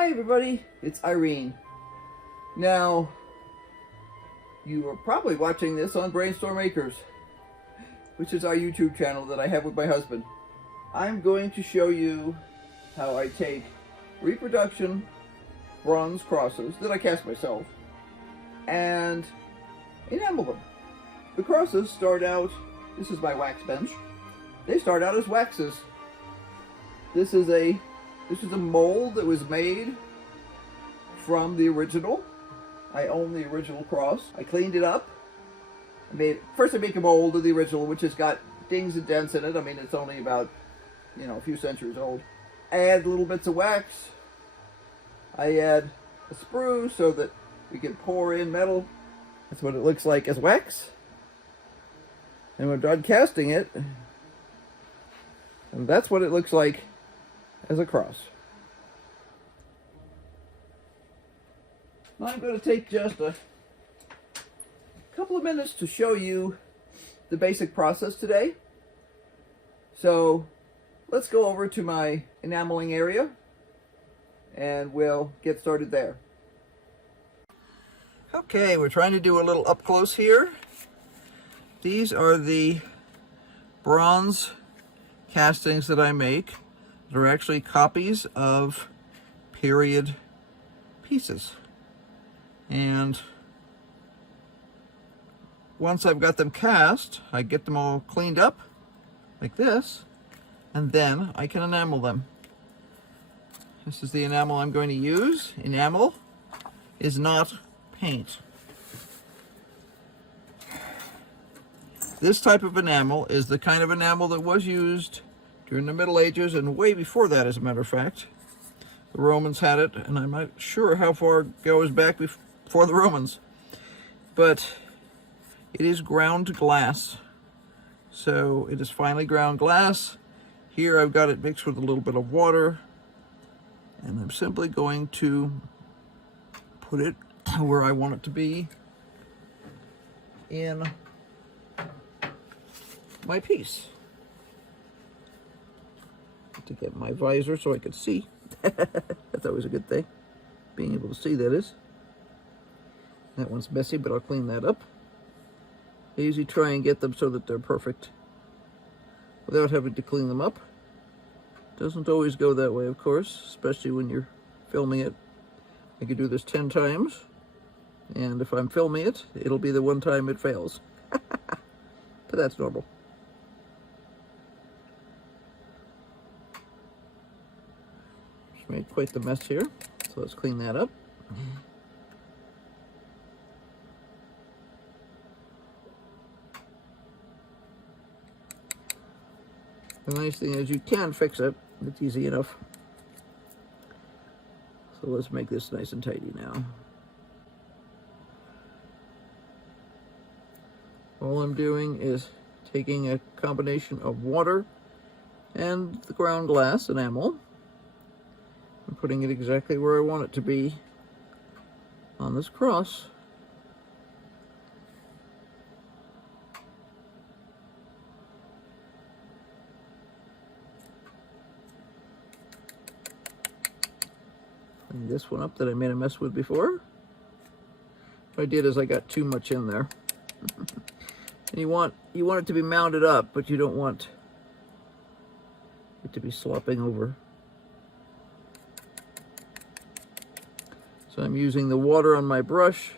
Hi everybody, it's Irene. Now, you are probably watching this on BrainStormAcres, which is our YouTube channel that I have with my husband. I'm going to show you how I take reproduction bronze crosses that I cast myself and enamel them. The crosses start out, this is my wax bench, they start out as waxes. This is a mold that was made from the original. I own the original cross. I cleaned it up. First I make a mold of the original, which has got dings and dents in it. I mean, it's only about, a few centuries old. I add little bits of wax. I add a sprue so that we can pour in metal. That's what it looks like as wax. And when I'm done casting it, and that's what it looks like as a cross. Now I'm going to take just a couple of minutes to show you the basic process today. So let's go over to my enameling area and we'll get started there. Okay, we're trying to do a little up close here. These are the bronze castings that I make. They're actually copies of period pieces. And once I've got them cast, I get them all cleaned up like this, and then I can enamel them. This is the enamel I'm going to use. Enamel is not paint. This type of enamel is the kind of enamel that was used during the Middle Ages and way before that, as a matter of fact. The Romans had it, and I'm not sure how far it goes back before the Romans. But it is ground glass. So it is finely ground glass. Here I've got it mixed with a little bit of water, and I'm simply going to put it where I want it to be in my piece. To get my visor so I could see. That's always a good thing. Being able to see, that is. That one's messy, but I'll clean that up. I usually try and get them so that they're perfect without having to clean them up. Doesn't always go that way, of course, especially when you're filming it. I could do this 10 times, and if I'm filming it, it'll be the one time it fails. But that's normal. Made quite the mess here, so let's clean that up. The nice thing is you can fix it. It's easy enough. So let's make this nice and tidy now. All I'm doing is taking a combination of water and the ground glass enamel. I'm putting it exactly where I want it to be on this cross. Clean this one up that I made a mess with before. What I did is I got too much in there. And you want it to be mounded up, but you don't want it to be slopping over. So I'm using the water on my brush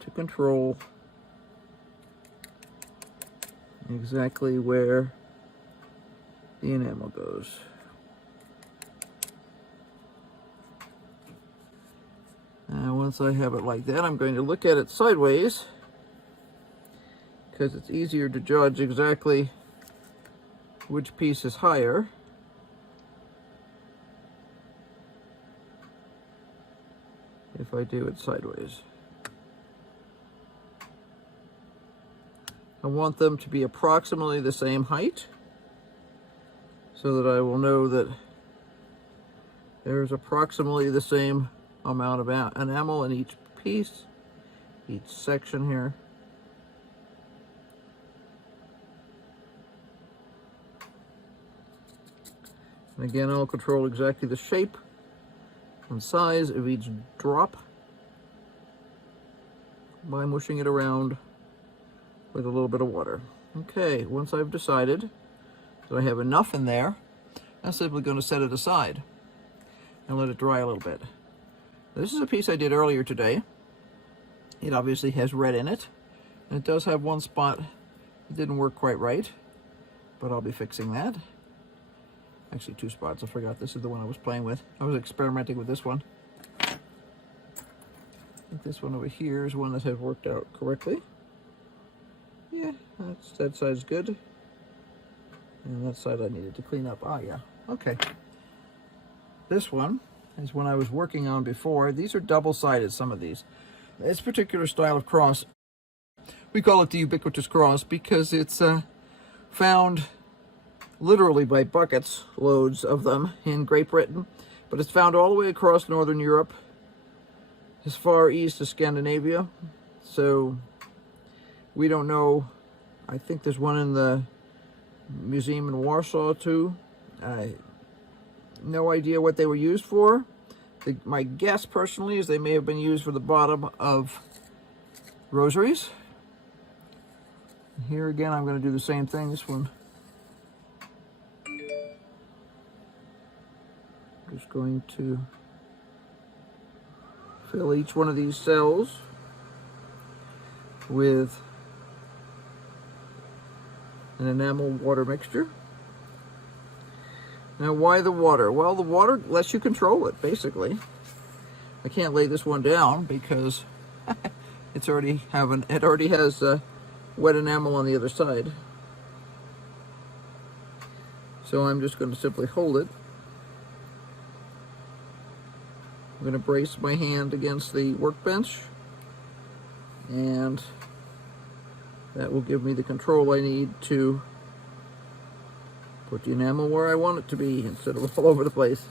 to control exactly where the enamel goes. Now once I have it like that, I'm going to look at it sideways because it's easier to judge exactly which piece is higher. If I do it sideways. I want them to be approximately the same height so that I will know that there's approximately the same amount of enamel in each piece, each section here. And again, I'll control exactly the shape and size of each drop by mushing it around with a little bit of water. Okay, once I've decided that I have enough in there, I'm simply going to set it aside and let it dry a little bit. This is a piece I did earlier today. It obviously has red in it, and it does have one spot that didn't work quite right, but I'll be fixing that. Actually, two spots. I forgot this is the one I was playing with. I was experimenting with this one. I think this one over here is one that has worked out correctly. Yeah, that side's good. And that side I needed to clean up. Ah, yeah. Okay. This one is one I was working on before. These are double-sided, some of these. This particular style of cross, we call it the ubiquitous cross because it's found literally by buckets, loads of them in Great Britain, but it's found all the way across Northern Europe, as far east as Scandinavia. So we don't know. I think there's one in the museum in Warsaw too. No idea what they were used for. My guess personally is they may have been used for the bottom of rosaries. Here again, I'm going to do the same thing. This one, just going to fill each one of these cells with an enamel water mixture. Now, why the water? Well, the water lets you control it, basically. I can't lay this one down because it already has wet enamel on the other side. So I'm just going to simply hold it. I'm going to brace my hand against the workbench, and that will give me the control I need to put the enamel where I want it to be instead of all over the place.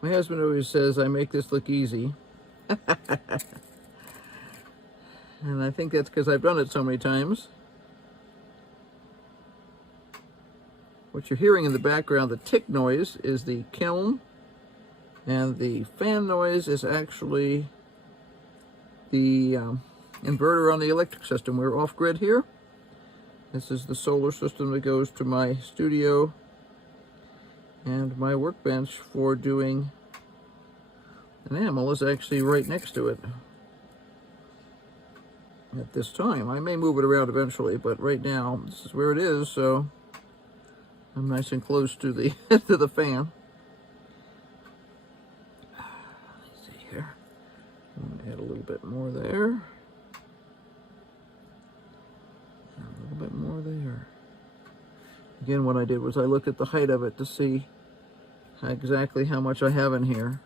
My husband always says I make this look easy. And I think that's because I've done it so many times. What you're hearing in the background, the tick noise, is the kiln, and the fan noise is actually the inverter on the electric system. We're off-grid here. This is the solar system that goes to my studio and my workbench for doing enamel is actually right next to it at this time. I may move it around eventually, but right now this is where it is, so I'm nice and close to the to the fan. Let's see here. I'm gonna add a little bit more there. And a little bit more there. Again, what I did was I looked at the height of it to see exactly how much I have in here.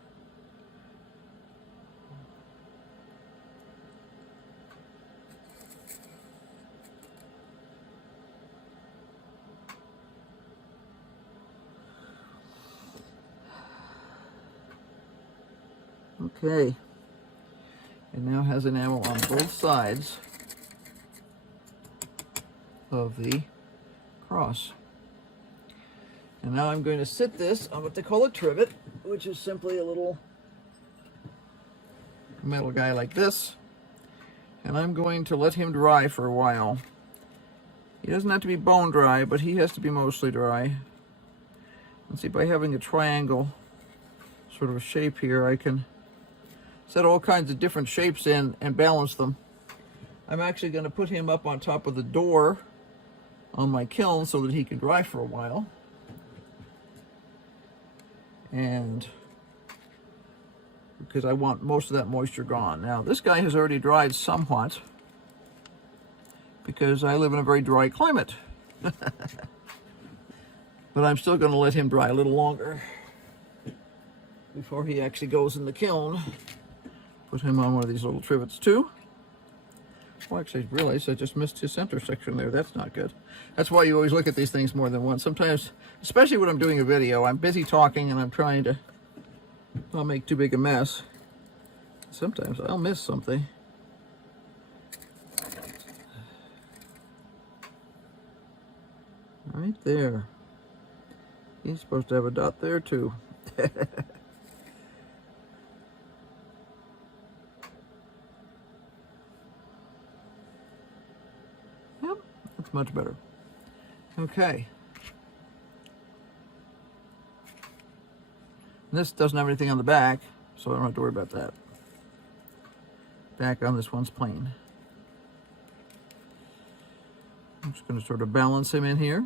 Okay, it now has enamel on both sides of the cross. And now I'm going to sit this on what they call a trivet, which is simply a little metal guy like this. And I'm going to let him dry for a while. He doesn't have to be bone dry, but he has to be mostly dry. And see, by having a triangle sort of a shape here, I can set all kinds of different shapes in and balance them. I'm actually going to put him up on top of the door on my kiln so that he can dry for a while. And because I want most of that moisture gone. Now, this guy has already dried somewhat because I live in a very dry climate. But I'm still going to let him dry a little longer before he actually goes in the kiln. Put him on one of these little trivets too. Oh, actually, I realized I just missed his center section there. That's not good. That's why you always look at these things more than once. Sometimes, especially when I'm doing a video, I'm busy talking and I'm trying to not make too big a mess. Sometimes I'll miss something. Right there. He's supposed to have a dot there too. Yep, that's much better. Okay. This doesn't have anything on the back, so I don't have to worry about that. Back on this one's plain. I'm just going to sort of balance him in here.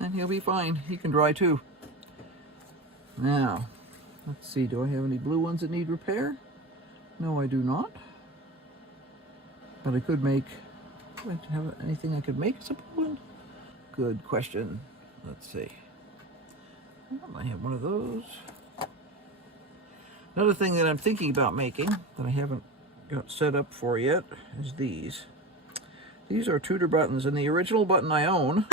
And he'll be fine. He can dry too. Now, let's see. Do I have any blue ones that need repair? No, I do not. But I could make... Do I have anything I could make as a blue one? Good question. Let's see. I have one of those. Another thing that I'm thinking about making that I haven't got set up for yet is these. These are Tudor buttons, and the original button I own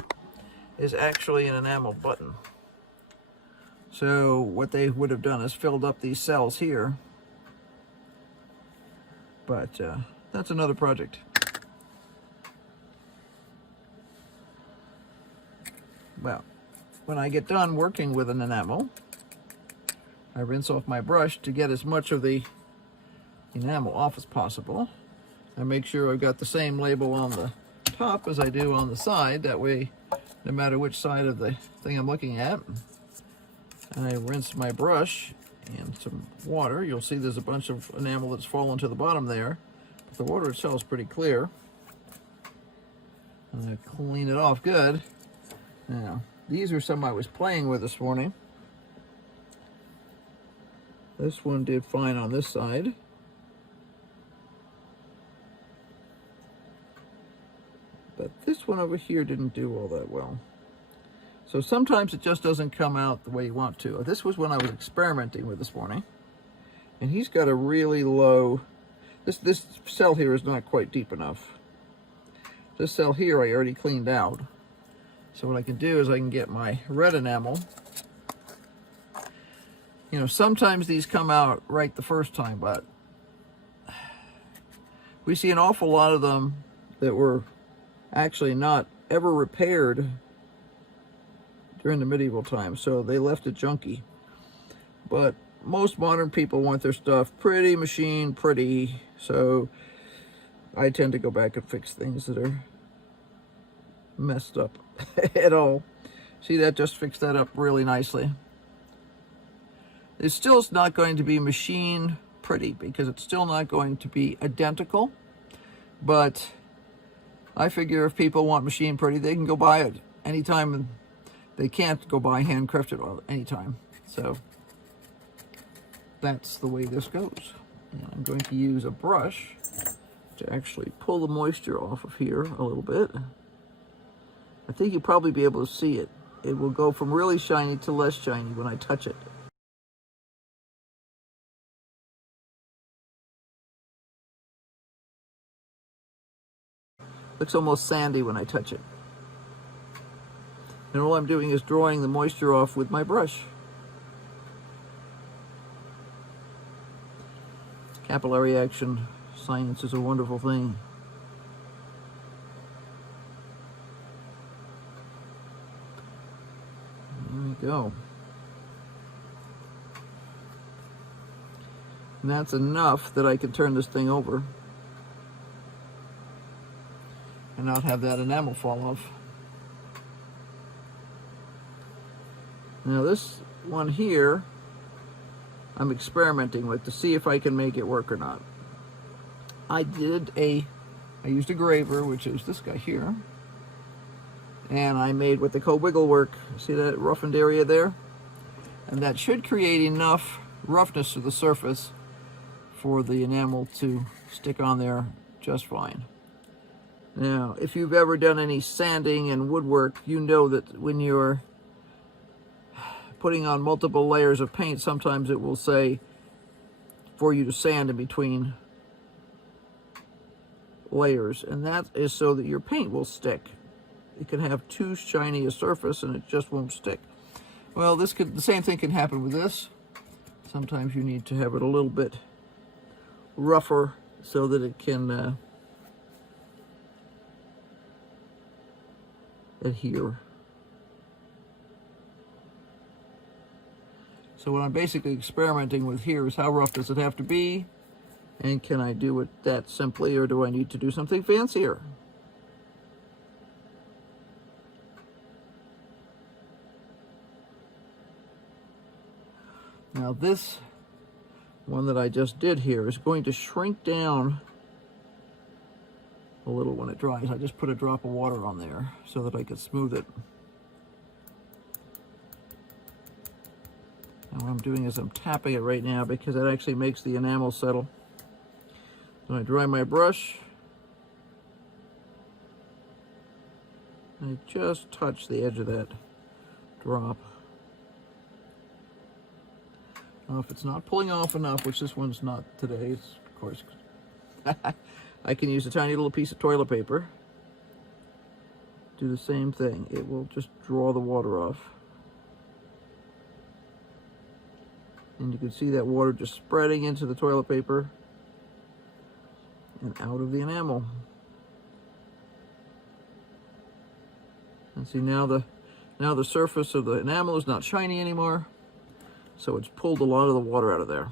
is actually an enamel button. So what they would have done is filled up these cells here. But that's another project. Well, when I get done working with an enamel, I rinse off my brush to get as much of the enamel off as possible. I make sure I've got the same label on the top as I do on the side. That way, no matter which side of the thing I'm looking at, I rinse my brush in some water. You'll see there's a bunch of enamel that's fallen to the bottom there. But the water itself is pretty clear. And I clean it off good. Now, these are some I was playing with this morning. This one did fine on this side. But this one over here didn't do all that well. So sometimes it just doesn't come out the way you want to. This was when I was experimenting with this morning. And he's got a really low... This cell here is not quite deep enough. This cell here I already cleaned out. So what I can do is I can get my red enamel. You know, sometimes these come out right the first time, but we see an awful lot of them that were actually not ever repaired during the medieval times, so they left it junky. But most modern people want their stuff pretty, machine pretty, so I tend to go back and fix things that are messed up at all. See, that just fixed that up really nicely. It's still not going to be machine pretty because it's still not going to be identical, but I figure if people want machine pretty, they can go buy it anytime. They can't go buy handcrafted oil anytime. So that's the way this goes. And I'm going to use a brush to actually pull the moisture off of here a little bit. I think you'll probably be able to see it. It will go from really shiny to less shiny when I touch it. Looks almost sandy when I touch it. And all I'm doing is drawing the moisture off with my brush. Capillary action. Science is a wonderful thing. There we go. And that's enough that I can turn this thing over and not have that enamel fall off. Now this one here, I'm experimenting with to see if I can make it work or not. I used a graver, which is this guy here, and I made what they call wiggle work. See that roughened area there? And that should create enough roughness to the surface for the enamel to stick on there just fine. Now, if you've ever done any sanding and woodwork, you know that when you're putting on multiple layers of paint, sometimes it will say for you to sand in between layers, and that is so that your paint will stick. It can have too shiny a surface and it just won't stick. Well, the same thing can happen with this. Sometimes you need to have it a little bit rougher so that it can adhere. So what I'm basically experimenting with here is how rough does it have to be, and can I do it that simply, or do I need to do something fancier? Now this one that I just did here is going to shrink down a little when it dries. I just put a drop of water on there so that I could smooth it. And what I'm doing is I'm tapping it right now because it actually makes the enamel settle. So I dry my brush, I just touch the edge of that drop. Now if it's not pulling off enough, which this one's not today, it's, of course, I can use a tiny little piece of toilet paper. Do the same thing. It will just draw the water off. And you can see that water just spreading into the toilet paper and out of the enamel. And see, now the surface of the enamel is not shiny anymore, so it's pulled a lot of the water out of there.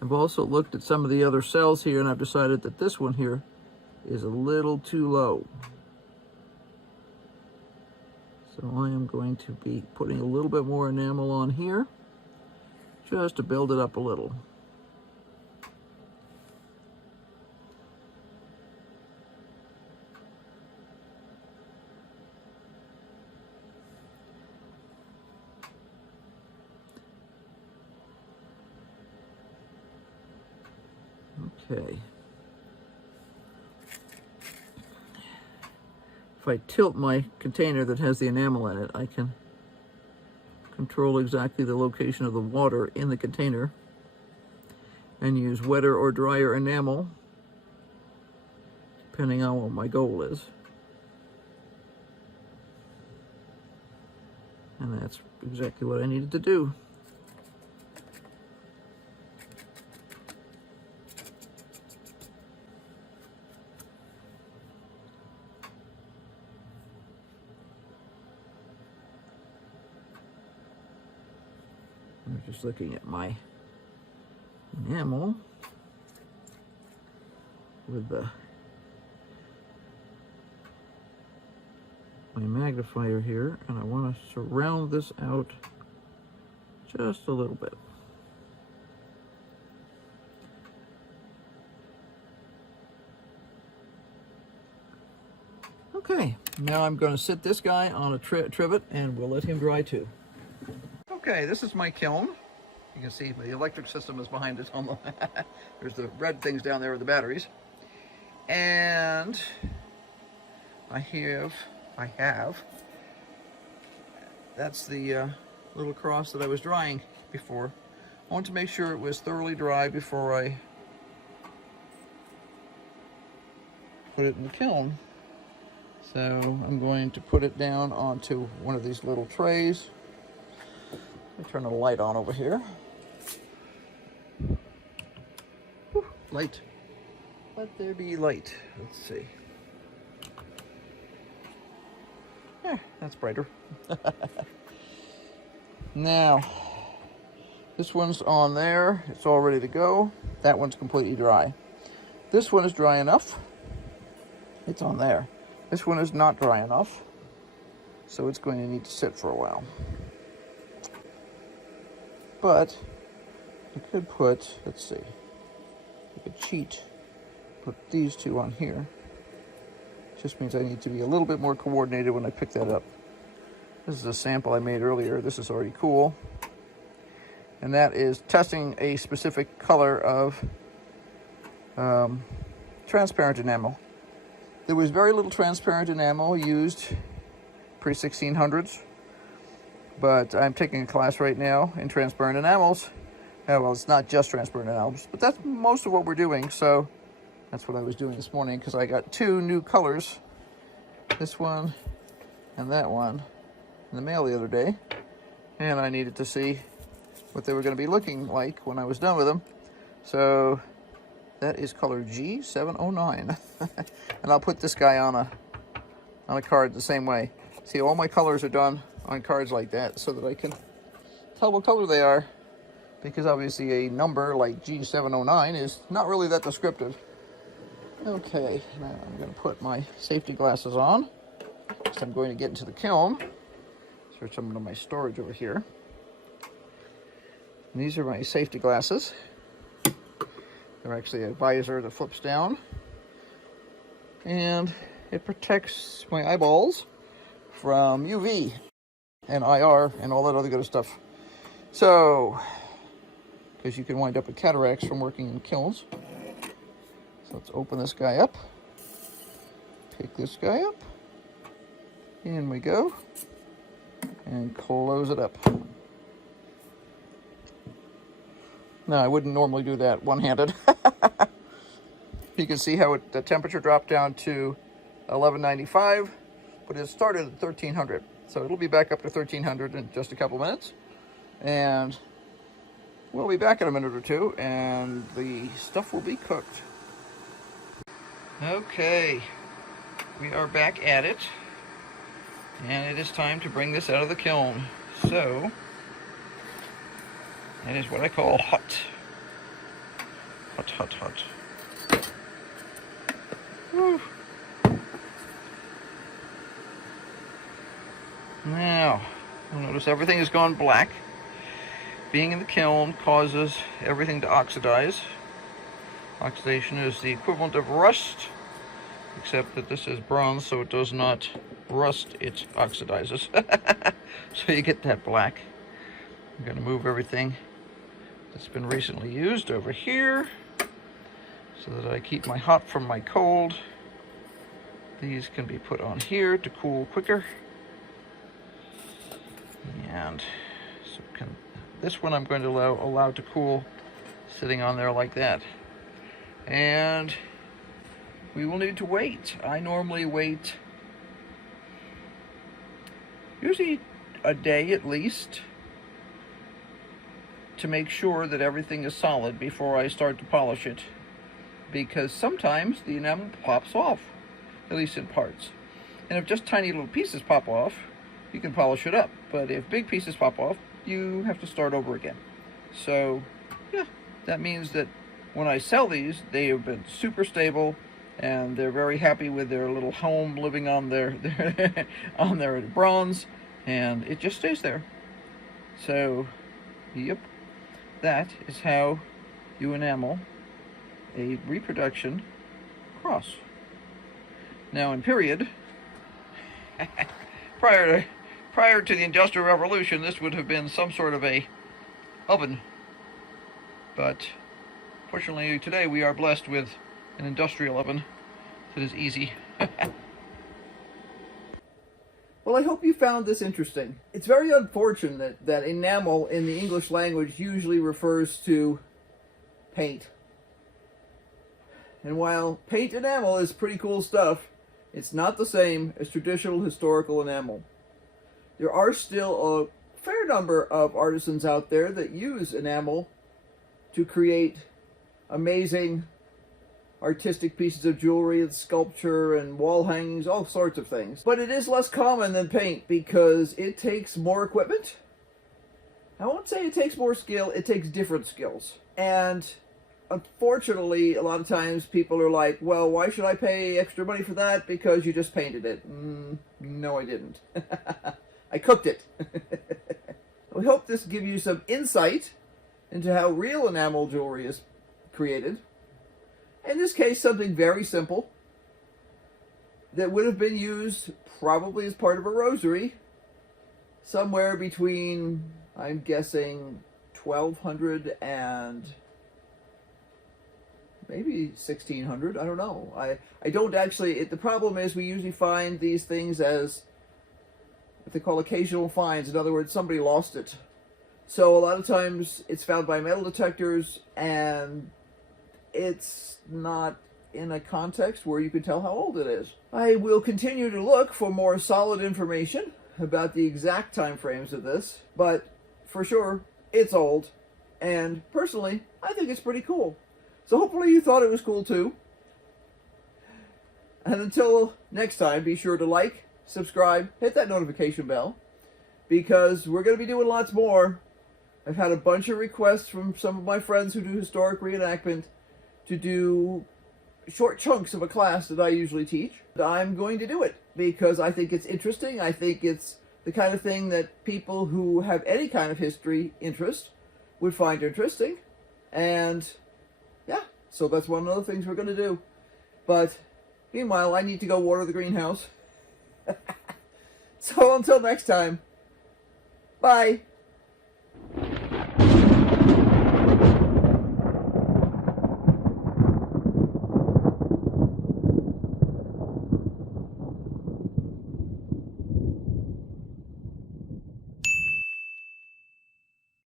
I've also looked at some of the other cells here, and I've decided that this one here is a little too low. So I am going to be putting a little bit more enamel on here, just to build it up a little. Okay. If I tilt my container that has the enamel in it, I can control exactly the location of the water in the container and use wetter or drier enamel, depending on what my goal is. And that's exactly what I needed to do. I'm just looking at my enamel with my magnifier here, and I want to surround this out just a little bit. Okay, now I'm going to sit this guy on a trivet and we'll let him dry too. Okay, this is my kiln. You can see the electric system is behind it. There's the red things down there with the batteries. And I have, that's the little cross that I was drying before. I want to make sure it was thoroughly dry before I put it in the kiln. So I'm going to put it down onto one of these little trays. Let me turn the light on over here. Whew, light. Let there be light. Let's see. Yeah, that's brighter. Now, this one's on there. It's all ready to go. That one's completely dry. This one is dry enough. It's on there. This one is not dry enough. so it's going to need to sit for a while. But I could put, let's see, I could cheat, put these two on here. Just means I need to be a little bit more coordinated when I pick that up. This is a sample I made earlier. This is already cool. And that is testing a specific color of transparent enamel. There was very little transparent enamel used pre-1600s, but I'm taking a class right now in transparent enamels. Well, it's not just transparent enamels, but that's most of what we're doing, so that's what I was doing this morning, because I got two new colors, this one and that one, in the mail the other day, and I needed to see what they were going to be looking like when I was done with them. So that is color G709. And I'll put this guy on a card the same way. See, all my colors are done on cards like that so that I can tell what color they are, because obviously a number like G709 is not really that descriptive. Okay, now I'm going to put my safety glasses on, because I'm going to get into the kiln. Search some of my storage over here. And these are my safety glasses. They're actually a visor that flips down, and it protects my eyeballs from UV and IR and all that other good stuff. So, because you can wind up with cataracts from working in kilns. So let's open this guy up, pick this guy up, in we go, and close it up. No, I wouldn't normally do that one-handed. You can see how the temperature dropped down to 1195, but it started at 1300. So it'll be back up to 1300 in just a couple minutes. And we'll be back in a minute or two, and the stuff will be cooked. Okay, we are back at it. And it is time to bring this out of the kiln. So that is what I call hot. Hot, hot, hot. Woo. Now, you'll notice everything has gone black. Being in the kiln causes everything to oxidize. Oxidation is the equivalent of rust, except that this is bronze, so it does not rust, it oxidizes. So you get that black. I'm going to move everything that's been recently used over here so that I keep my hot from my cold. These can be put on here to cool quicker. And so this one I'm going to allow to cool sitting on there like that. And we will need to wait. I normally wait usually a day at least to make sure that everything is solid before I start to polish it, because sometimes the enamel pops off, at least in parts. And if just tiny little pieces pop off, you can polish it up, but if big pieces pop off, you have to start over again. So yeah, that means that when I sell these, they have been super stable and they're very happy with their little home living on their on their bronze, and it just stays there. So yep, that is how you enamel a reproduction cross. Now in period, prior to the Industrial Revolution, this would have been some sort of a oven, but fortunately today we are blessed with an industrial oven that is easy. Well, I hope you found this interesting. It's very unfortunate that enamel in the English language usually refers to paint. And while paint enamel is pretty cool stuff, it's not the same as traditional historical enamel. There are still a fair number of artisans out there that use enamel to create amazing artistic pieces of jewelry and sculpture and wall hangings, all sorts of things. But it is less common than paint because it takes more equipment. I won't say it takes more skill, it takes different skills. And unfortunately, a lot of times people are like, well, why should I pay extra money for that? Because you just painted it. No, I didn't. I cooked it. We hope this gives you some insight into how real enamel jewelry is created. In this case, something very simple that would have been used probably as part of a rosary somewhere between, I'm guessing, 1200 and maybe 1600. I don't know. I don't actually, the problem is we usually find these things as what they call occasional finds. In other words, somebody lost it. So a lot of times it's found by metal detectors, and it's not in a context where you can tell how old it is. I will continue to look for more solid information about the exact time frames of this, but for sure it's old, and personally I think it's pretty cool. So hopefully you thought it was cool too. And until next time, be sure to like, subscribe, hit that notification bell, because we're going to be doing lots more. I've had a bunch of requests from some of my friends who do historic reenactment to do short chunks of a class that I usually teach. I'm going to do it because I think it's interesting. I think it's the kind of thing that people who have any kind of history interest would find interesting. And yeah, so that's one of the things we're going to do. But meanwhile, I need to go water the greenhouse. So until next time, bye.